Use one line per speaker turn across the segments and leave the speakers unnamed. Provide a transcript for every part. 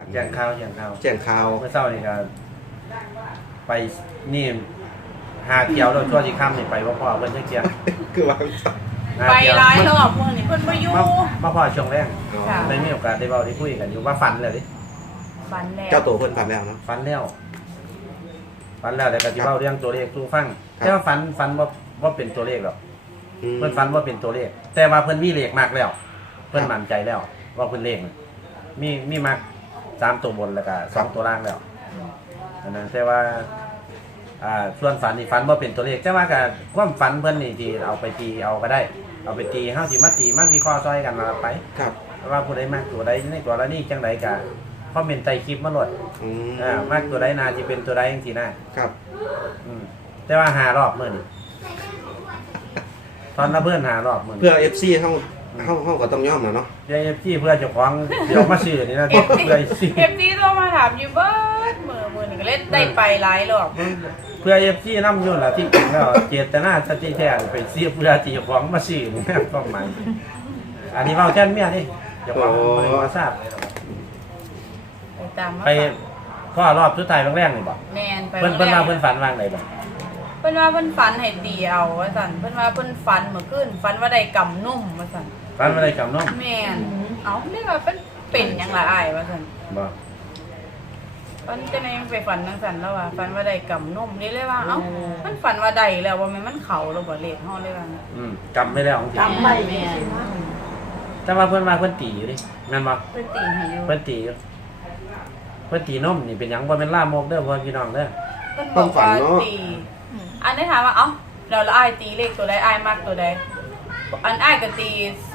แจ้งข่าวเมื่อเช้านี่ก็ไปนี่หาเกี่ยวแล้วชั่วสิค่ำนี่ไปบ่พอเพิ่นจักเที่ย
คือว่า
ไปหลายรอบมื้อนี้เพิ่นบ่อยู่
มาพอช่วงแรก
ค่ะ
ได้มีโอกาสได้เว้าได้คุยกันอยู่ว่าฝันแล้วดิ
ฝันแล้ว
เจ้าตัวเพิ่นฝันแล้วเนาะ
ฝันแล้วแต่ก็สิเว้าเรื่องตัวเลขสู่ฟัง
ครับ
แต่ว่าฝันว่าเป็นตัวเลขหรอก
อืม
เพิ่นฝันว่าเป็นตัวเลข แต่ว่าเพิ่นมีเลขมากแล้ว เพิ่นมั่นใจแล้ว ว่าเพิ่นเลขน่ะมีมาก3ตัวบนแล้วก็2ตัวล่างแล้วอันนั้นแต่ว่าส่วนฝันนี่ฝันว่าเป็นตัวเลขแต่ว่าก็ความฝันเพิ่นนี่ที่เอาไปตีเอาก็ได้ เอาไปตีเฮาสิมาตีมาวิเคราะห์ซอยกันมาไป
ครับ
ว่าผู้ใดมากตัวใดในตัวละนี่จังไดก็คอมเมนต์ใต้คลิปมาโหลด
อืม
มากตัวใดน่าสิเป็นตัวใดจังซี่นะครับ แต่ว่า5รอบมื้อนี้ตอนละเพิ่น5รอบมื้อนี้
เพื่อ FC เฮาก็ต้องยอมแล้วเนาะ
เดี๋ยวที่เพื่อเจ้าของเดี๋ยวมาซื้อนี่นะเพื่อสิ
เอฟซีโทรมาถามอยู่เบิดมื้อนี้ก็เล่นได้ไปหลายรอบ
เพื่อที่นำอยู่ล่ะที่จริงแล้วเจตนาสติแท้ไปซื้อเพื่อที่เจ้าของมาซื้อนี่ต้องหมายอันนี้เว้าแทนเมียนี่เจ้าของบ่ได้มาทราบ
ไปตามมา
ไปข้อรอบสุดท้ายแรกๆนี่บ่
แม่นไป
เพิ่นว่าเพิ่นฝันว่างไดบ่
เพิ่นว่าเพิ่นฝันให้ตีเอาว่าซั่นเพิ่นว่าเพิ่นฝันเมื่อคืนฝันว่าได้กำนุ่มว่าซั่น
ฝันว่าได้กับน้อง
แม่นเอ้าเรียกว่าเป็นหยังล่ะอ้ายว่าซั่น
บ่
ฝันจังได๋ไปฝันจังซั่นแล้วว่าฝันว่าได้กำนุ่มนี่เลยว่าเอ้ามันฝันว่าได้แล้วว่าแม่นมันเข้าแล้วบ่เลขเฮาเลยว่า
จำไม่ได้ของจริง
จำไม่แม่น
แต่ว่าเพิ่นว่าเพิ่นตีอยู่ดิแม่นบ่
เพิ่นตีให้อยู่
เพิ่นตีอยู่เพิ่นตีนมนี่เป็นหยังบ่แม่นล่ามกเด้อพ่อพี่น้องเด้อ
เพิ่นบอกว่าตีอันนี้ถามว่าเอ้าแล้วอ้ายตีเลขตัวใดอ้ายมักตัวใดอันอ้ายก็ตี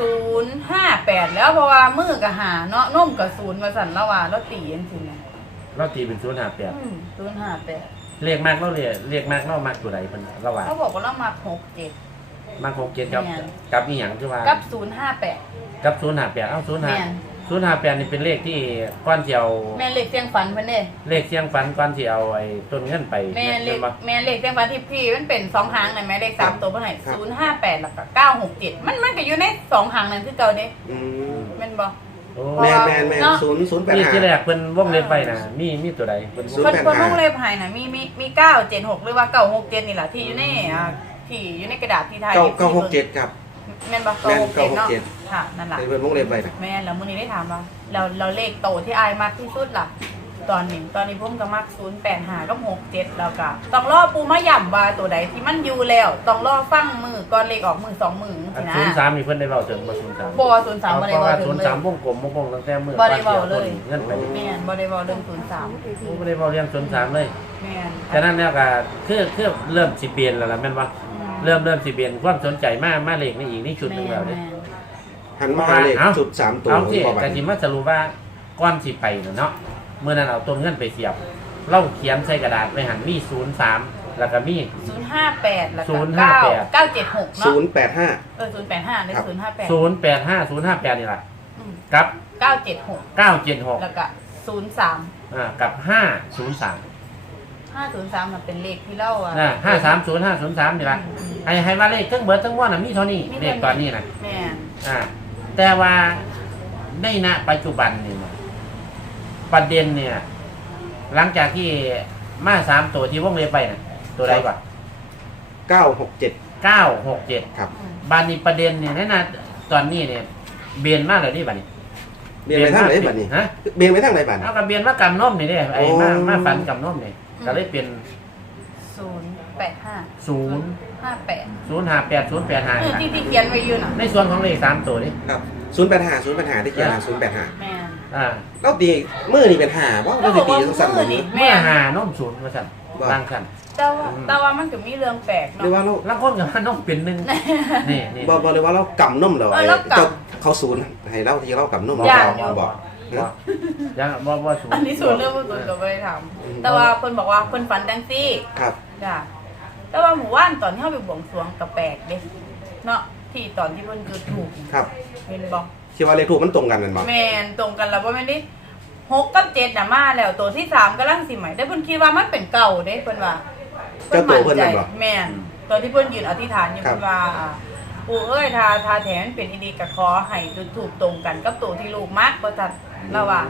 058แล้วเพราะว่ามือก็หาเนาะนมก็0ว่าซั่นแล้วว่าแล้วตีจังซี่แหละ
เราตีเป็น058
058
เลขมากเราเรียกมากเรามากตัวใดเพิ่นเราว่า
เขาบอกว่าเรามัก67
มาก67กับอีหยังคือว่า
กับ058
กับ058เอ้า
แม่น
058นี่เป็นเลขที่ก่อนสิเอา
แม่นเลขเสียงฝันเพิ่นเด้
เลขเสียงฝันก่อนสิเอาไอ้ต้นเงินไป
แม่นเลข
บ่
แม่นเลขเสียงฝันที่พี่มันเป็น2หางนั่นแม่เลข3ตัวเพิ่นให้058แล้วก็967มันก็อยู่ใน2หางนั่นคือเก่าเด้
อืม
แม่นบ่
โอ้
แม่น0
นี่ที่แร
0 8
กเพิ่นวงเล็บไปน่ะมีตัวใดเพิ่นวง
เพิ่นวงเล็บให้น่ะมี976หรือว่า967นี่ล่ะที่อยู่ในที่อยู่ในกระดาษที่ไทย
5 9 6 7ครับ
แม่นบ่
แม่น
967เนาะ
967
ค่ะนั่นล่ะ
ในเพิ่นวงเล็บไว้นะ
แม่นแล้วมื้อนี้ได้ถามว่าเราเลขโตที่อายมากที่สุดล่ะ ตอนนี้ผมก็มัก085กับ67แล้วก็ต้องรอปูมาย่ำว่าตัวใดที่มันอยู่แล้วต้องรอฟังมือก่อนเลขออกมือ2มือ
อั
สิ
น
นะ
03นี่เพิ่นได้เว้าถึงบ่03
บ่03บ่ได้
เพราะ
เว้า
ว่า
ถึงเลย
03วงกลมตั้งแต่มื้อ
บ่ได้เว้าเลย
เงินไป
แม่นบ่ได้เว้าเรื่อง03
บ่ได้เว้าเรื่อง03เลย
แม่น
ฉะนั้นแล้วก็คือเริ่มสิเปลี่ยนแล้วล่ะแม่นบ่เริ่มสิเปลี่ยนความสนใจมาเลขนี่อีกนี่ชุดหนึงแล้วเด้
หันมาหาเลขจุด3ตัว
เอาสิ
บ่บัด
แต่
นี้
ที่มาสรุปว่าก้อนสิไปเนาะเมื่อนั้นเอาต้นเงินไปเสียบเราเขียนใส่กระดาษไว้หันมี03แล้วก็มี
058แล้วก็
058
976เนาะ
085
085หรือ
ครับ
058
085นี่ล่ะ
อืม
กับ
976
976
แล้วก็03
กับ503
503มันเป็นเลขที่เล่าอ่ะ
530 503นี่ล่ะให้ว่าเลขทั้งเบิดทั้งมวลน่ะมีเท่านี้เลขตอนนี้น่ะ
แม่น
แต่ว่าในณปัจจุบันนี่ประเด็นเนี่ยหลังจากที่มา3ตัวที่วงเล็บไปน่ะตัวใดก่อน
967
967
ครับ
บานนี้ประเด็นเนี่ยนั่นนะตอนนี้เนี่ยเบียนมากเลยนี่บัดนี้
เบียงไปทางไหนบัดนี้
ฮะ
เบียงไปทางไหนบัดนี้
เอากับเบียนมากำน้มนี่เด้ไอ้
โอ้
มาฝันกำน้มนี่ก็เลยเป็น
085
0
58
058 085
ที่เขียนไว้อยู่น่ะ
ในส่วนของเลข3ตัวนี่
ครับ085ที่เขียน085
แม่น
เราตีมือนี่เป็น5บ่เราสิตีจังซั่น
มื
บ่
อนี่
เมื่อหาน้มศูนย์มาสั่นบางสั่น
แต่ว่ามันก็มีเรื่องแปลก
หรือ
เนาะ
ว่าเรา
แล้วคนกับน้มเป็นหนึ่งนี่
บ่เลยว่าเรากำนมเหรอ
เออเรากำ
เจ้าเขาศูนย์ให้เราที่เรากำนม
ย่าน
เรา
อยู่
บอก
ว่ายังบ่ศูนย์
อันนี้ส่วนเรื่องบ่ส่วนก็บ่ได้ถามแต่ว่าเพิ่นบอกว่าเพิ่นฝันจังซี่
ครับ
จ้ะแต่ว่าหมู่บ้านตอนที่เฮาไปบวงสรวงก็แปลกเด้เนาะที่ตอนที่เพิ่นจุดธูป
ครับ
เห็นบ่
คิดว่าเลขถูกมันตรงกันนั่นบ่
แม่นตรงกันแล้วบ่แม่นดิ6กับ7น่ะมาแล้วตัวที่3กำลังสิใหม่แต่เพิ่นคิดว่ามันเป็นเก่าเด้เพิ่นว่า
เจ้าตัวเพิ่นนั่นบ่
แม่นตอนที่เพิ่นยืนอธิษฐานอยู่เพิ่นว่าปู่เอ้ยถ้าแถมเป็นอีดีก็ขอให้จุดธูปตรงกันกับตัวที่ลูกมักว่าซั่นแล้วว่า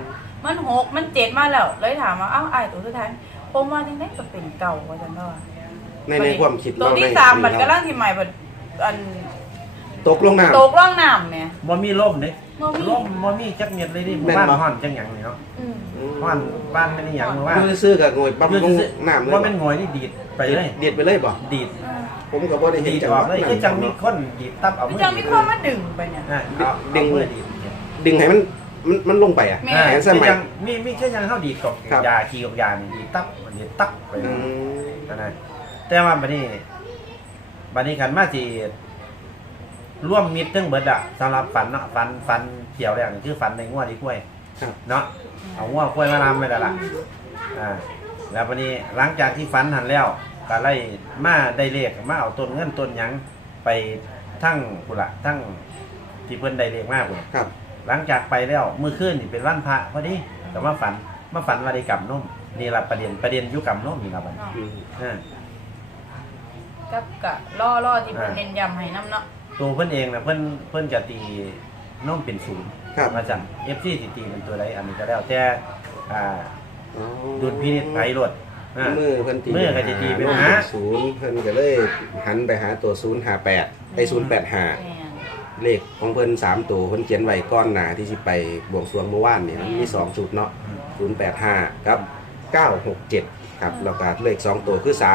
มัน6มัน7มาแล้วเลยถามว่าอ้าวอ้ายตัวสุดท้ายผมว่าจังได๋ก็เป็นเก่าว่าซั่นเนาะ
ในความคิด
ตัวที่
ใน
3มันกำลังที่ใหม่เพิ่นอัน
ตกลงน้
ตกร่องน้ำแหม
บ่มีล่มเด้
บ่มี
ล่มบ่มีจักเม็ดเลยดิหมู่
แม่น
บ้าน
บ่
ฮ้อนจังหยังนี่เนาะ
อืม
ำ
ฮ้อนบ้านไม่ได้หยังหมู่บ้าน
อยู่ซื้อกับงวยปั๊มลงน้ำเลย
ว่าแม่นงอยนี่ดีดไปเลย
เด็ดไปเลยบ่
ดีด
ผมก็บ่ได้เห็น
ดีด
จัง
ออกเลยคือจังมี
นั้น
คนดีดตับเอา
มี
มือ
จังมีคนมาดึงไปเนี่ย
อ่ะเอา
ดึง
เอามือดีด
ดึงให้มันลงไปอ่ะ
แม่
อ่า
แขน
คื
เส้น
อ
ใหม่
จังมีแค่ยังเฮาดีดกับ
ครับ
ยาขี้กับยานี่ดีดตับมันดีดตับไปเล
อื
ย
ม
นั่นน่ะแต่ว่าบัดนี้คันมาสิร่วมมิตรทั้งเบิดอะสำหรับฝันเนาะฝันเกี่ยวแรกนี่คือฝันในงวดที่กล้วย
ครับ
เนาะเอางวดกล้วยมานำไปแล้วล่ะแล้ววันนี้หลังจากที่ฝันหันแล้วก็ไล่มาได้เลขมาเอาต้นเงินต้นหยังไปทั้งกุละทั้งที่เพิ่นได้เลขมากพุ่น
ครับ
หลังจากไปแล้วมื้อคืนนี่เป็นวันพระพอดีแต่ว่าฝันว่าได้กำนมนี่ล่ะประเด็นอยู่กำนมนี่ล่ะบัด
อืม
อ่า
กับกะล่อที่เพิ่น
อ่า
เน้นย้ำให้นํเนาะ
ตัวเพิ่นเองน่ะเพิ่นจะตีนมเป็นศูนย์
ครับ
มาจัง FC สิตีเป็นตัวใดอันนี้ก็แล้วแต่อ่า
อ๋อ
ดุลพินิจไผรถอ่า
มือเพิ่นตี
มือก็จะตีเป็นหา
ศูนย์เพิ่นก็เลยหันไปหาตัว058ไอ้085
แม่น
เลขของเพิ่น3ตัวเพิ่นเขียนไว้ก้อนหน้าที่สิไปบวงสรวงเมื่อวานนี่มันมี2ชุดเนาะ085กับ967ครับแล้วก็เลข2ตัวคือ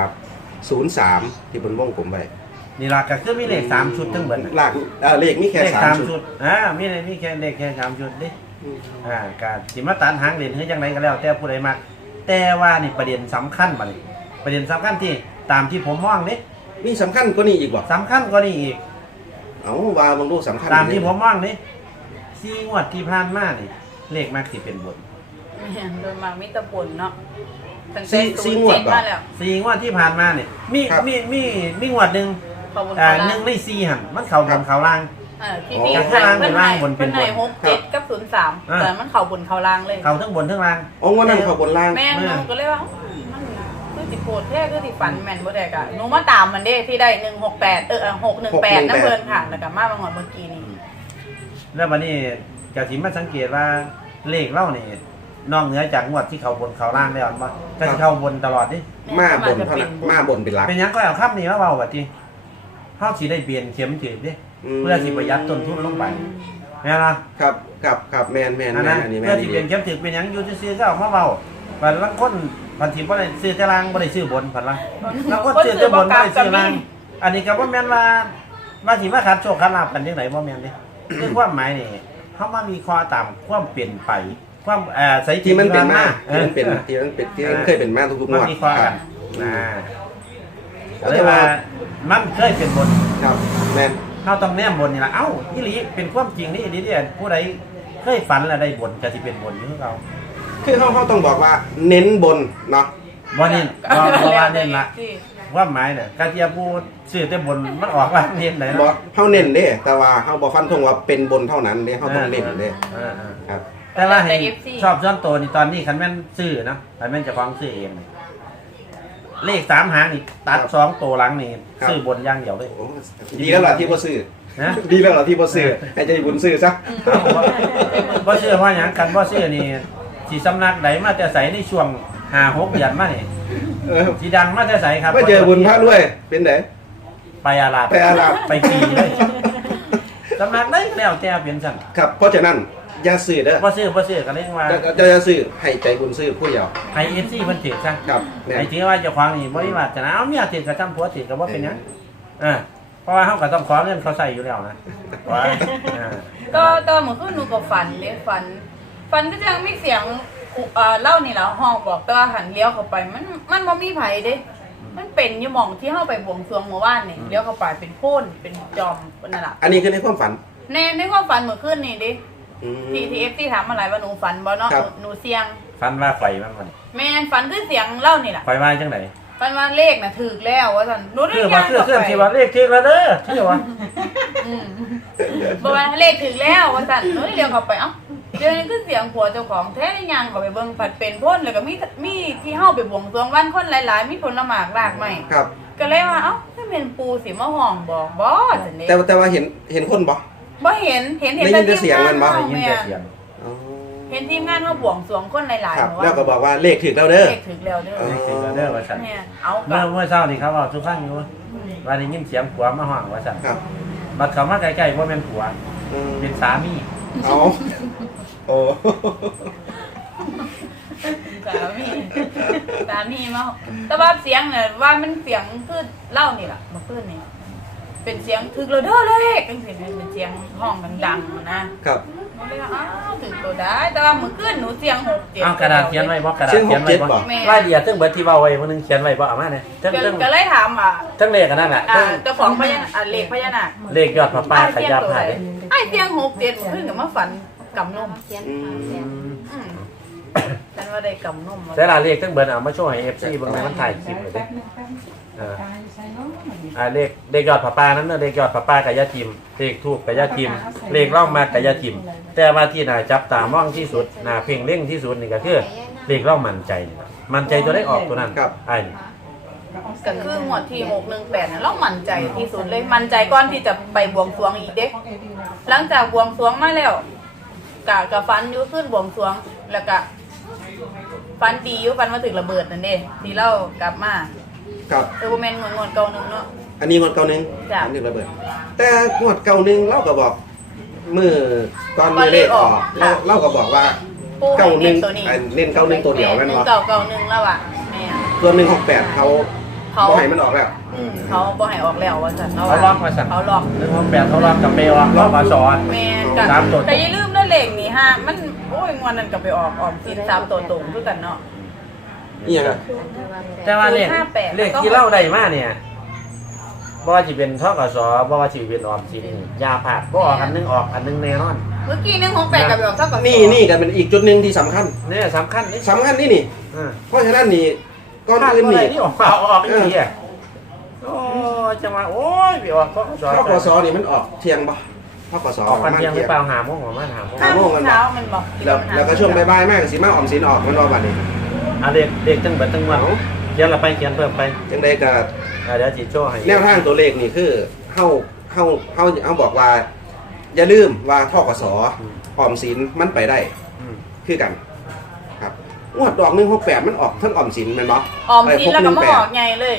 03ที่เพิ่นวงกลมไว้
นี่ล่ะก็คือมีเลข3ชุดทั้งเบิดน่ะ
ลากเลขมีแค่
เลข
3
3
ชุ
ชุ
ด
ดมีแค่เลขแค่3ชุดเด้
อืม
ก็สิมาตัดหางเหรียญเฮ็ดจังไดก็แล้วแต่ผู้ใดมักแต่ว่านี่ประเด็นสำคัญบัดนี้ประเด็นสำคัญที่ตามที่ผมมองเด้
มีสำคัญกว่านี้อีกบ่
สำคัญกว่านี้อีก
เอาว่าบางลูกสำคัญ
ตามที่ผมมองนี่4งวดที่ผ่านมานี่เลขมักสิเป็นบน
แม่นโดยมากมีแตะปนเนาะตั้ง
สี่งวด
07
บ่
มาแล้ว
4งวดที่ผ่านมานี่มี
ครับ
มีงวดหนึง
เขาบนเขาล่าง
1ใน4หั่นมันเข้าบนเข้าล่าง
ที่
อ๋อ
พี่
ข้างล่างเป็นล่างบนเป็นบน
เพิ่นให้67กับ03แต่มันเข้าบนเข้าล่างเลย
เข้าทั้งบนทั้งล่าง
อ๋อวันนั้นเขาบนล่าง
แม่นหนูก็เลยว่ามันคือสิโพดแท้คือสิฝันแม่นบ่ได้กะหนูมาตามมันเด้ที่ได้168 618นะเพิ่นค่ะแล้วก็มาบางวันเมื่อกี้นี้
แล้ววันนี้ก็สิมาสังเกตว่าเลขเล่านี่นอกเหนือจากงวดที่เข้าบนเข้าล่างแล้วมันก็สิเข้าบนตลอดดิ
มาบนเท่านั้นมาบนเป็นหลัก
เป็นหยังก็เอาคำนี้มาเว้าบัดนี้เฮาสิได้เปลี่ยนเข็มจืดดิเพื่อสิประหยัดต้นทุนลงไปแม่นบ่
ครับแมน
นั่นนะ
อันนี้แม
เพื่อน ที่เปลี่ยนเข็มจืดเป็นหยังอยู่ซื่อๆก็เอามาเว้าบัดลางคนพันสิบ่ได้ซื้อแต่ล่างบ่ได้ซื้อบนพันละลางคนซื้อแต่บนบ่ได้ซื้อล่างอันนี้ก็บ่แม่นว่าสิมาขัดโชคขัดลาภกันจังไดบ่แม่นเด้คือความหมายนี่เฮามาวิเคราะห์ตามความเปลี่ยนไปความสถิติ
ที่มันเป็นมา
เอ
ที่
อ
มันเป็นที่มันเคยเป็นมาทุกๆง
มาว
ด
วิเคราะห์
ค
กั
รั
น
บ
ก็เลยว่ามันเคยเป็นบน
ครับแมน
เขาต้องแนมบนนี่ละเอ้าอีหลีเป็นความจริงนี่อีหลีเนี่ยผู้ใดเคยฝันแล้วได้บนก็สิเป็นบนอยู่คือเขา
คือเขาต้องบอกว่าเน้นบนเนาะ
บ่เน้นบ่ว่าเน้นละความหมายเนี่ยกะเทียผู้ซื้อแต่บนมันออกว่าเน้นไหน
บอ
เนาะ
กเขาเน้นเด้แต่ว่าเขาบอกฟันธงว่าเป็นบนเท่านั้นเด้เขาต้องเน้นเด้
อ่า
ครับ
ๆแต่ว่าให้ชอบส่วนตัวนี่ตอนนี้คันแม่นซื้อเนาะคันแม่นเจะฟังซื้อเองนี่เลข3หางนี่ตัด2ตัวหลังนี่ซื้อบนอย่างเดียวเลย
โอ้ดีแล้วล่ะที่บ่ซื้อ
นะ
ดีแล้วล่ะที่บ่ซื้อให้ใจบุญซื้อซะ
บ่ซื้อเพราะหยังกันบ่ซื้อนี่สิสำนักใดมาแต่ไสในช่วง5-6 เดือนมานี่
เออ
สิดังมาแต่ไสครับ
ไม่เจอบุญพระรวยเป็นได
ไปอาลาด
ไปอาหรับ
ไปขี่เลยสำนักได้แล้วแต่เป็นสั่น
ครับเพราะฉะนั้นอย่าซื้อเด้อ
บ่ซื้อก็เลยว่า
จะซื้อให้ใจบุญซื้อผู้เดียว
ให้ FC เพิ่นถือซะ
ครับแม่น
ไอ้ที่ว่าเจ้าของนี่บ่มีวาสนาเอาเมียถือกับทำผัวถือก็บ่เป็นหยังเพราะว่าเฮาก็ต้องขอเงินเขาใส่อยู่แล้วนะว่า
ก็เหมือนคือหนูก็ฝันเลยฝันก็จะมีเสียงเล่านี่แหละห้องบอกแต่ว่าหันเลี้ยวเข้าไปมันบ่มีไผเด้มันเป็นอยู่หม่องที่เฮาไปบวงสรวงเมื่อวานนี่เลี้ยวเข้าไปเป็นโพนเป็นจอมนั่นล่ะ
อันนี้คือในความฝัน
ในความฝันเมื่อคืนนี่ดิ
อืม
TFC ถามมาหลายว่าหนูฝันบ่เนาะ
ครับ
หนูเสียง
ฟันว่าไฟมันบ่นี่
แม่นฝันคือเสียงเล่านี่แหละ
ไฟว่าจังได๋
ฝันว่าเลขน่ะถูกแล้วว่าซั่นหนูได้
คือ
ยั
ว่าง คือที่ว่าเลขถูกแล้วเด้อที่ว่า
บอกว่าเลขถึงแล้วว่าสั่นเฮ้ยเรียกเขาไปเอ้าเดี๋ยวนี้คือเสียงผัวเจ้าของแท้ยังเขาไปเบิ่งผัดเป็นพ่นแล้วก็มีที่เฮาไปบวงสรวงวันคนหลายๆมีผลหมากรากไม้
ครับ
ก็เลยว่าเอ้าถ้าเป็นปูสิมาห้องบอกบ่ซั่นนี่
แต่ว่าเห็นคนบ่
บ่เห็น
ได้ยินแต่เสียงมันบ่
ได้ยินแต่เสียง
อ๋อ
เห็นทีมงานเขาบวงสรวงคนหลาย
ครับ
ๆ
แล้วก็บอกว่าเลขถึงแล้วเด้อ
เลขถึงแล้วเด้อ
เลขถึงแล้วเด้อว่าซั่น
แม่เอา
เมื่อเช้านี่ครับว่าทุกฟังอยู่ว่าได้ยินเสียงผัวมาห้องว่าซั่น
ครับ
บัดเข้ามาใกล้ๆบ่แม่นผัว
อืม
เป็นสามี
เอาโอ้
สามีมาแต่ว่าเสียงเนี่ยว่ามันเสียงคือเล่านี่ล่ะมาเพื่อนนี่เป็นเสียงถึกแล้วเด้อเลขจังซี่เป็นเสียงห้องดังๆนะครับ หนูเลยว่าอ้าวถึงตัวได้แต่ว่ามื้อคืนหนูเสียง6 7
เอากระดาษเขียนไว้บ่กระดาษ
เส้น
เขียนไว้
67
บ่
บ่
รายละเอียดเทั้งเบิดที่เว้าไว้มื้อนึงเขียนไว้บ่เอามาเนี่ยเทั้ง
ก็เลยถามว่า
เลขอันนั้นน่ะ
เจ้าของพญานาคเลขพญานาค
เลขยอดพระป่าขยับหาย
ไอ้เสียง6 7เพิ่งก็มาฝันกำนม
อืม
ฉันว่าได้กำนม
แต่ละเลขทั้งเบิดเอามาโชว์ให้ FC เบิ่งในมันถ่ายคลิปเลยเด้เลขยอดพระป่านั้นน่ะเลขยอดพระป่ากับยาจิมเลขทูปกับยาจิมเลขร่องมากับยาจิมแต่ว่าที่น่าจับตามองที่สุดน่าเพ่งเล็งที่สุดนี่ก็คือเลขร่องมั่นใจนี่ล่ะมั่นใจตัวได้ออกตัวนั้นไอ้นี่
ก็คือหมวดที่618น่ะเรามั่นใจที่สุดเลยมั่นใจก่อนที่จะไปบวงสรวงอีกเด้หลังจากบวงสรวงมาแล้วกะฟันอยู่ขึ้นบวงสรวงแล้วก็ฟันดีอยู่ฟันมาถึงระเบิดนั่นเด้ที่เรากลับมา
ครับ
บ่แม่นงวดเก่านึงเนาะ
อันนี้งวดเก่าหนึง
จ้ะ
อันนี้ระเบิด แต่งวดเก่าหนึงเราก็บอกมือตอนมือเลขออกเราก็บอกว่า
ปูให้
เก่าหนึง
ตัวนี้
เน้นเก่าหนึงตัวเดียวกัน
แม่
เนาะ
เก่านึงแล้วอ่ะแม่
ส่วน168เขาบ่ให้มันออกแล้ว
เขาบ่ให้ออกแล้วว่าซั่นเนาะ
เขาล็อกมาสั่น
เขาล็อก
168เขาล็อกกับเปลล็อกมาสอน
แม่น
สามตัว
แต่อย่าลืมนะเลขนี่ฮะมันโอ้ยงวดนั้นก็ไปออกสิน3ตัวตรงคือกันเนาะ
นี่ยังไง
แต่ว่าเลข
058
เลขที่เล่าได้มาเนี่ยบ่ว่าสิเป็นทกสบ่ว่าสิเป็นออมสินยาผาดบ่ออกอันนึงออกอันนึงแน่นอน
เมื่อกี้168ก็ไปออกเท่ากับ
นี่กันเป็นอีกจุดหนึ่งที่สำคัญ
เนี่ยสำคัญนี่
สำคัญนี่นี่ เพราะฉะนั้นนี่ก่อน
พลาด
อื่น
บ่ได้
นี่
นี่ออกเปล่าออกอีกอ่ะโอ้จังหวะโอ้ยไปออกทกส
พกสนี่มันออกเที่ยงป่ะพกส
ออกกันเที่ยงหรือเปล่าหาโมงประมาณหาโมง
5 โมงเช้ามันบอก
แล้วก็ช่วงบ่ายๆแม่ก็สิมาออมสินออกมันรอบัดนี้
อ่ะเลขทั้งเบิดทั้งมวลเขียนละไปเขียนเพิ่มไป
จังได๋ก็
เดี๋ยวสิโชว์ให้
แนวทางตัวเลขนี่คือเฮาบอกว่า อย่าลืมว่าทกสออมสินมันไปได้
อืม
คือกัน ครับงวดดอก168มันออกทั้งออมสินแม่นบ่
ออมสินแล้วก็มาออกไงเลย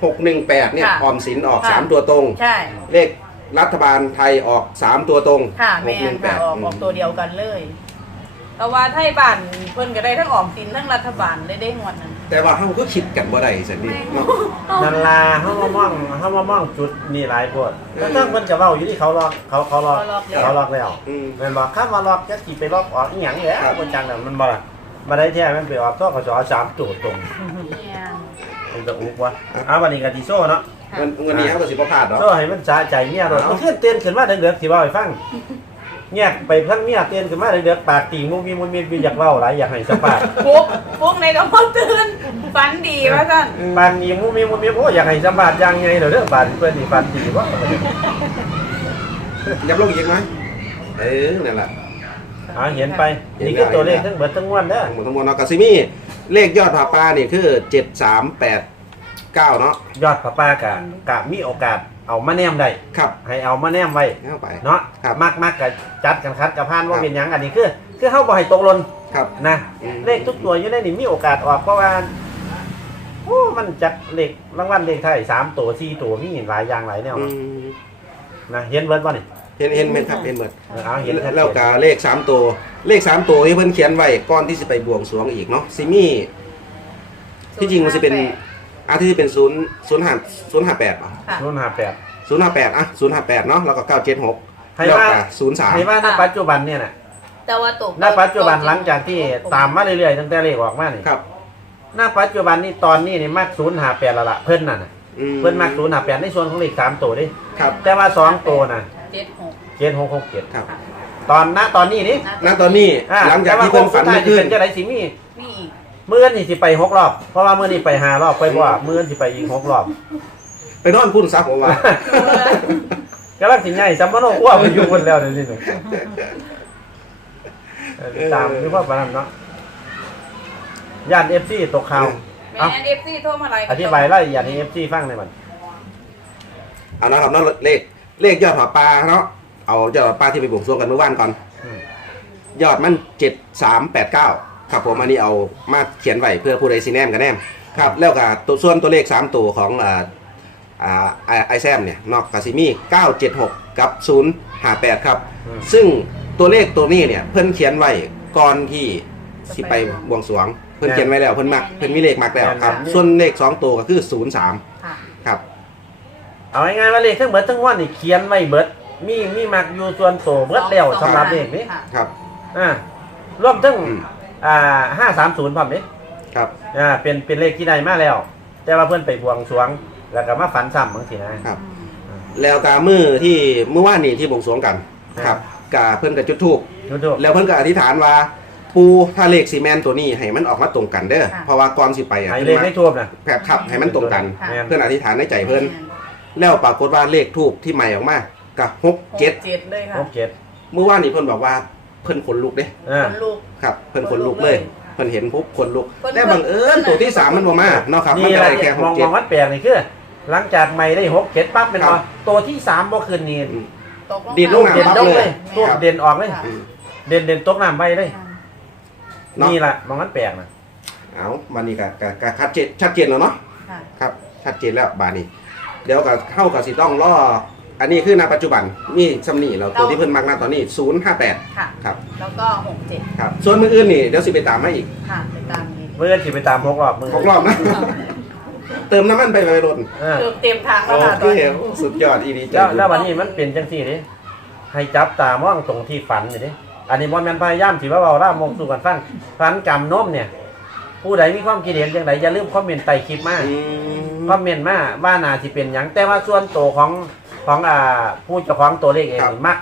618เนี่ย
ค่ะ
ออมสินออก
ค่ะ
3 ตัวตรง
ใช่
เลขรัฐบาลไทยออก3ตัวตรง
ค่ะแม่นค่ะออกตัวเดียวกันเลยแต่ว่าไทยบ้านเพิ่นก็ได้ทั้งออมสินทั้งรัฐบาลได้งวดนั้น
แต่ว่าเฮาก็คิดกันบ่ได้ซั่นนี่เนาะ
นั่นล่ะเฮามามองจุดนี่หลายโพดแล้วทั้งเพิ่นก็เว้าอยู่ที่เขาล็อกเขาล็อกแล้ว
อืม
แม่นบ่คันว่าล็อกจักสิไปล็อกออกอีหยังแหละ
ครับ
บ่จังนั้นมันบ่ล่ะบ่ได้แท้มันไปออกทกส3ตัวตรง
เนี่ย
มันจะอุกวะวันนี้ก็สิโซ่เนาะ
วันนี้เฮาก็สิบ่พลาดเนาะ
โซ่ให้มันสะใจเมียรถมันขึ้นเตือนขึ้นมาเดือดๆสิเว้าให้ฟังแยกไปทั้งเมียเตือนขึ้นมาเดือดๆปากตีมุกมีอยากเว้าหลายอยากให้สัมภาษณ์
ปุ๊กในกระเพาะตื่นฝันดีว่าซั่น
ปากตีมุกมีโอ้อยากให้สัมภาษณ์อย่างไงเด้อบาดเพิ่นนี่ฝันดีบ่
ยับลงอีกไหมนั่นแหละ
เห็นไปนี่คือตัวเลขทั้งเบิดทั้งมวลเด้อ
ทั้งหมดเนาะก็สิมีเลขยอดผาป่านี่คือ7389เนาะ
ยอดพระป้ากะมีโอกาสเอามาแนมได้
ครับ
ให้เอามาแนมไว้
เข้าไป
เนาะ
ครับ
มักกับจัดกันคัดกับพานว่าเป็นหยังอันนี้คือเฮาบ่ให้ตกหล่น
ครับ
นะ
อืม
เลขทุกตัวอยู่ในนี่มีโอกาสออกเพราะว่าโอ้มันจักเลขรางวัลเลขไทย3ตัว4ตัวมีหลายอย่างหลายแนว
อืม
นะเห็นเบิดบ่นี่
เห็นไหมครับเห็นหมด
เอาเห็นชัดเจน
แล้วก็เลข3ตัวเลข3ตัวที่เพิ่นเขียนไว้ก่อนที่สิไปบวงสรวงอีกเนาะสิมีที่จริงมันสิเป็นที่เป็น058ป่ะ
ค่ะ
058
058อ่ะ058เนาะแล้วก็976
ให้
แล้ว
ว่า
ก็03
ให้ว่าณปัจจุบันเนี่ยน่ะ
แต่ว่าตก
ณปัจจุบันหลังจากที่ตามมาเรื่อยๆตั้งแต่เลขออกมานี่
ครับ
ณปัจจุบันนี่ตอนนี้นี่มัก058แล้วล่ะเพิ่นน่ะนะ เพิ่นมัก058ในส่วนของเลข3ตัวดิ
ครับ
แต่ว่า2ตัวน่ะ
76
7667
ครับ
ตอนนี้นี่
ณตอนนี้หลังจากที่เพิ่นฝัน
ไม่
เมื่อคืน
เป็นจังได๋สิมี
มีอีก
มื้อนี่สิไป6รอบเพราะว่ามื้อนี้ไป5รอบไปบ่ว่ามื้อสิไปอีก6รอบ
ไปนอนพุ่นซับผมว่า
กำลังสิใหญ่ซัมมโนครัวไปอยู่พุ่นแล้วเดี๋ยวนี้น่ะตามคือว่าปานนั้นเนาะย่าน FC ตกข่าว
แม่น FC โทรมาหลาย
อธิบายรายละเอียดให้ FC ฟังหน่อยมัน
เอานะครับเนาะเลขยอดผาปลาเนาะเอายอดผาปลาที่ไปบวงสรวงกันเมื่อวานก่อนยอดมัน7389ครับผมอันนี้เอามาเขียนไว้เพื่อผู้ใดสิแนมกันแนมครับแล้วก็ตัวส่วนตัวเลข3ตัวของไอแซมเนี่ยนอกกาซิมี976กับ058ครับซึ่งตัวเลขตัวนี้เนี่ยเพิ่นเขียนไว้ก่อนที่สิไปบวงสรวงเพิ่นเขียนไว้แล้วเพิ่นมักเพิ่นมีเลขมักแล้วครับส่วนเลข2ตัวก็คือ03
ค่ะ
ครับ
เอาง่ายๆว่าเลขทั้งเบิดทั้งวันนี่เขียนไว้เบิดมีมักอยู่ส่วนโตเบิดแล้วสำหรับเลขนี้
ค่ะ
ครับ
รวมทั้ง
อืม
530พร้อมนี้
ครับ
เป็นเลขที่ได้มาแล้ว แต่ว่าเพิ่นไปบวงสรวงแล้วก็มาฝันซ้ำบางทีนะครับ
แล้วกามือที่เมื่อวานนี้ที่บวงสรวงกันครับกาเพิ่นก็จุดธูป
ดู
แล้วเพิ่นก็อธิษฐานว่าปูถ้าเลขซีเมนต์ตัวนี้ให้มันออกมาตรงกันเด้อเพราะว่าก่อนสิไป
ๆ
อ่ะ
ให้
เพิ่
เล
น
ข
มา
ให้ทั่วนะ
แผบขับให้มันตรงกัน
ค่ะ
เพื่อนอธิษฐานในใจเพิ่นแล้วปรากฏว่าเลขทูบที่ใหม่ออกมากับ67
เจ็ดเลยค่ะ
67
เมื่อวานนี้เพิ่นบอกว่าเพิ่นขนลุกเด้
คนลูก
ครับเพิ่นขนลุกเลยเพิ่นเห็นปุ๊บขนลุก
เพิ่น
แต่บังเอิญตัวที่3มันบ่มาเนาะครับมัน
นี่
ก็
แหละ
ได้แค่
มองวัดแปลกนี่คือหลังจากไม่ได้67ปั๊บเป็น
ครั
ว่า
บ
ตัวที่3บ่คืนนี้
ตกลง
ดีดลง
เด่น
ปั๊บ
ยก
เล
เลย ยตัวเด่นออกเลย
ค่ะ
เด่นตกน้ำไปเลย
เนาะ
นี่แหละมองวัดแปลกนะ
เอาบัดนี้ก็ชัดเจนแล้วเนาะ
ค่ะ
ครับชัดเจนแล้วบาดนี้เดี๋ยวก็เข้ากับสิต้องรออันนี้คือณปัจจุบันมีสำนีเราตัวที่เพิ่นมักมาตอนนี้058
ค่ะ
ครับ
แล้วก็67
ครับส่วนมืออื่นนี่เดี๋ยวสิไปตามให้อีก
ค่ะไปตามนี้
เมื่อสิไปตามพกรอบมือ
6รอบนะ เติมน้ำมันไปรถ
เออ
เกือบเต็มทาง
โอ
แล้วค่ะต
เค
อนนี้
สุดยอดอีดี
แล้ววันนี้มันเป็นจังซี่ดิให้จับตามองตรงที่ฝันนี่ดิอันนี้บ่แม่นพยายามสิว่าเว้าล่ามกสู่กันฟังฝันกำนมเนี่ย ผู้ใดมีความคิดเห็นจังไดอย่าลืมคอมเมนต์ใต้คลิปมา คอมเมนต์มาว่าน่าสิเป็นหยังแต่ว่าส่วนตัวของผู้เจ้าของตัวเลขเองนี่มัก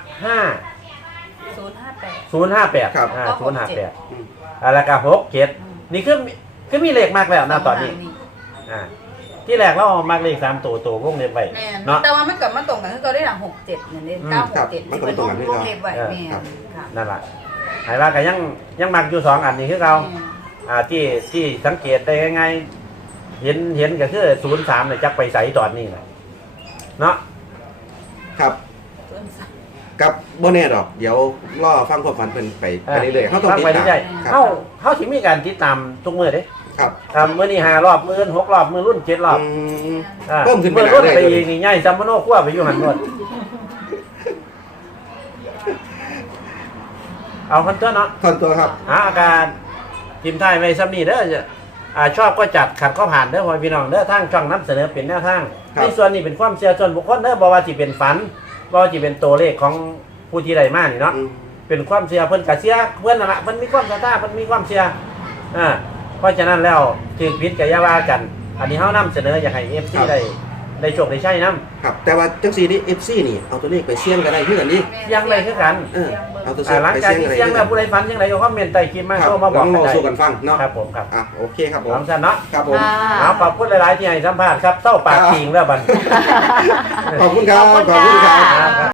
058
058
ครับ
058แล้วก็67นี่คือมีเลขมากแล้วนะตอนนี้ที่แรกเรามักเลข3ตัววงเล็บไว้
แม่น
เนาะ
แต่ว่ามันกลับมาตรงกันคือก็ได้หลัง67เนี่ยเล่น967ที่เป็นวงเล็บไว้แม่นค่ะ
นั่นล่ะหมายว่าก็ยังมักอยู่2อันนี้คือเราที่สังเกตได้ง่ายๆเห็นก็คือ03เนี่ยจักไปใส่ตอนนี้แหละเนาะ
ครับกับโบเน่ดอกเดี๋ยวรอฟังความฝันเพิ่นไปเรื่อยๆเขาต้องติด
ไป
ตาม
เรื่อย
ครั
ๆเขาสิมีการติดตามทุกมื้อเด้
ครับ
มื้อนี้5รอบมื้ออื่น6รอบมื้อรุ่น7รอบ
เพิ่มขึ้นไป
มื้อรุ่น
เรื่อยๆ
ไปอีกนี่ใหญ่ซัมโมโนครัวไปอยู่หั่นหมดเอาคันตัวเนาะ
คนตัวครับ
อาการทีมไทยไว้ซ้ำนี่เด้อชอบก็จัดขัดก็ผ่านเด้อพ่อพี่น้องเด้อทางช่องนำเสนอเป็นแนวทางในส่วนนี้เป็นความเชื่อส่วนบุคคลเด้อบ่ว่าสิเป็นฝันบ่ว่าสิเป็นตัวเลขของผู้ที่ได้มานี่เนาะเป็นความเชื่อเพิ่นก็เชื่อเพิ่นนั่นล่ะเพิ่นมีความศรัทธาเพิ่นมีความเชื่อเพราะฉะนั้นแล้วถือผิดก็อย่าว่ากัน อันนี้เฮานำเสนออยากให้ FC ได้โชคได้ใช้นำ
ครับแต่ว่าจังซี่นี่ FC นี่เอาตัวเลขไปเสี่ยงก็ได้คือกันนี่
ยังไงคือกัน
เอาตัว
หลัง
ไป
จาก
เสี่ยง
ที่
อะไร
เสียงแล้วผู้ใดฝันจังไดก็คอมเมนต์ใต้คลิปมา
ครับ
โทรมาบอก
ล
กัน
อง
ได้
สู้กันฟังเนาะ
ครับผมครับ
โอเคครับผม
น้องสันเนาะ
ครับผม
เอาขอบคุณหลายๆที่ให้สัมภาษณ์ครับเต้าปากจริงแล้วบัด
ขอบคุณครับ
ขอบคุณค่ะ
ขอบคุณครับ